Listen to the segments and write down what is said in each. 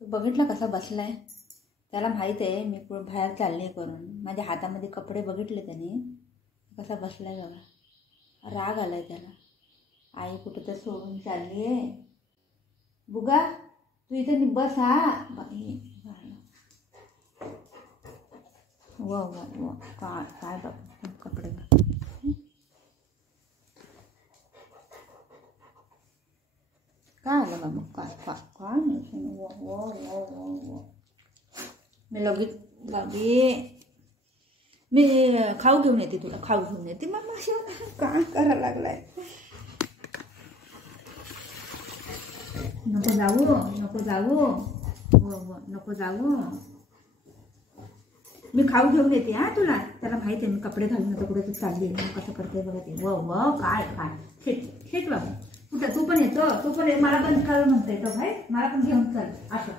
तो बघितला कसा बसलाय. त्याला माहीत आहे मी बाहेर चालले करून. माझ्या हातामध्ये कपडे बघितले त्याने कसा बसलाय बघा. राग आलाय त्याला. आई कुठं तर सोडून चालली आहे. बुगा तू इथे बस. हा वा वा वा काय काय बाबा कपडे काय आलं बाबा काय काय काय नाही. वा वा वा वा वा मी लगेच बाबी मी खाऊ घेऊन येते तुला. खाऊ घेऊन येते. मग काय करायला लागलाय. नको जाऊ नको जाऊ. नको जाऊ. मी खाऊ घेऊन येते. हा तुला. त्याला माहिती आहे मी कपडे घालून आता कुठे तू चालली. कसं करते बघा ते. व काय काय शेट शेट बाबा कुठं तू पण येतो. तू पण मला पण खाऊ म्हणता येतो भाई. मला पण घेऊन चल असं.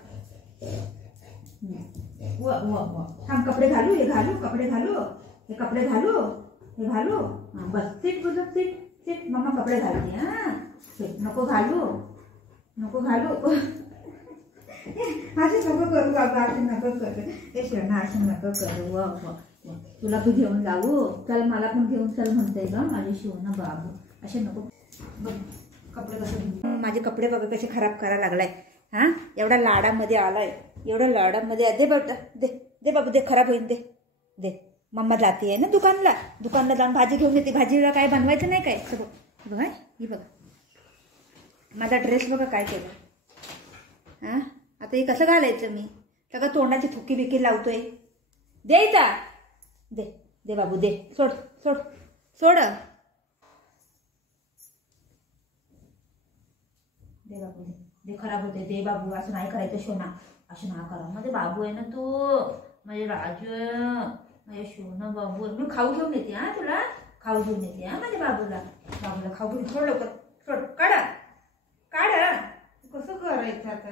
व व व थांब कपडे घालू. हे घालू कपडे घालू. हे कपडे घालू. हे घालू. हां बस सीट बुजू सीट सीट. मम्मा कपडे घालते. हां सीट नको घालू नको घालू. असे नको करू बाबा. असे नको करू. हे शरणा असं नको करू. व व तुला पण घेऊन जाऊ. चल मला पण घेऊन चल म्हणते ग माझे शिवणं बाबू. असे नको. कपडे कसे माझे कपडे बघा कसे खराब करायला लागलाय. हां एवढा लाडामध्ये आलाय. एवढ्या लाडामध्ये दे बाबा दे दे बाबू दे. खराब होईल दे दे. मम्मा जाते आहे ना दुकानला. दुकानला जाऊन भाजी घेऊन येते. भाजीला काय बनवायचं नाही काय. बघा ही बघा माझा ड्रेस बघा काय केलं. हां आता हे कसं घालायचं मी. सगळं तोंडाची थुकी बिकी लावतोय. दे इथं दे दे बाबू दे. सोड सोड सोड. दे बाबू दे दे. खराब होते दे बाबू. असं नाही करायचं शोना. असं ना करा. माझे बाबू आहे ना तू. माझे राजू माझे शोना बाबू. मी खाऊ घेऊन येते. हां तुला खाऊ घेऊन येते. हां माझ्या बाबूला. बाबूला खाऊ घेऊन सोड लवकर सोड. काढा काढा. कसं करायचं आता.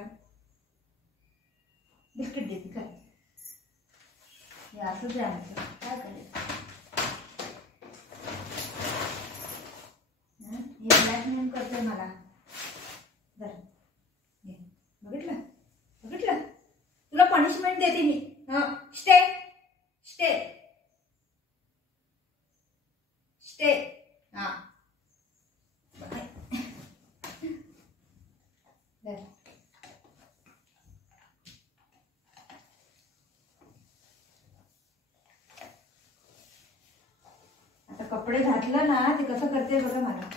बिस्किट देते काय. हे असंच आहे आमचं. काय करायचं. हे ब्लॅकमेल करते मला. बघितलं बघितलं. तुला पनिशमेंट देते मी. हां स्टे स्टे स्टे. हां आता कपडे घातलं ना ते कसं करते बघा मला.